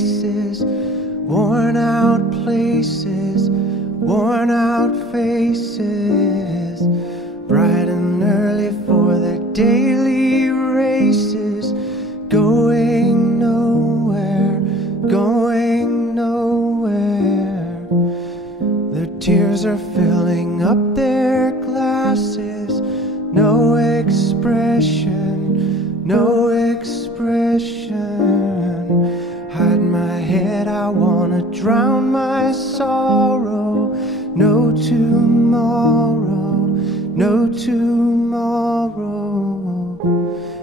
faces, worn out places, worn out faces, bright and early for their daily races, going nowhere, going nowhere. Their tears are filling up their glasses, no expression, no expression. Hide my head, I wanna drown my sorrow. No tomorrow, no tomorrow.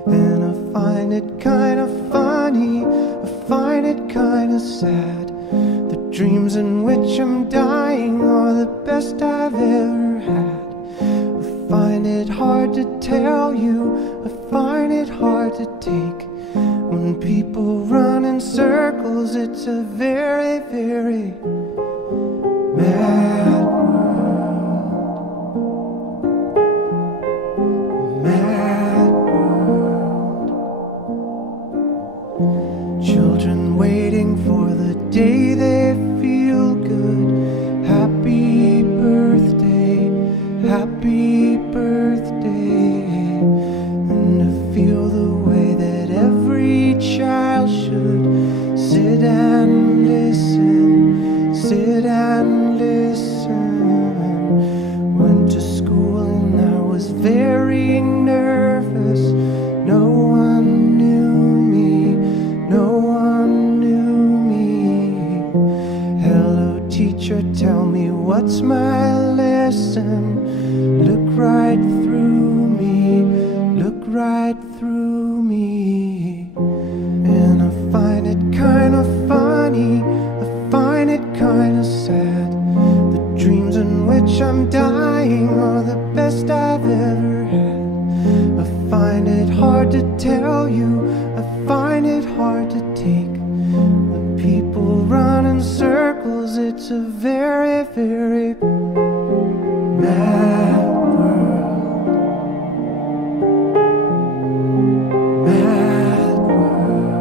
And I find it kind of funny, I find it kind of sad. The dreams in which I'm dying are the best I've ever had. I find it hard to tell you, I find it hard to take. When people run in circles, it's a very, very mad world. Mad world. Children waiting for the day they feel good. Happy birthday, happy birthday. And to feel the way that every child should sit and listen, sit and listen. Went to school and I was very nervous. No one knew me, no one knew me. Hello teacher, tell me what's my lesson. Look right through me, look right through me. And I find it kind of funny, I find it kind of sad. The dreams in which I'm dying are the best I've ever had. I find it hard to tell you, I find it hard to take. The people run in circles, it's a very, very mad world. Mad world.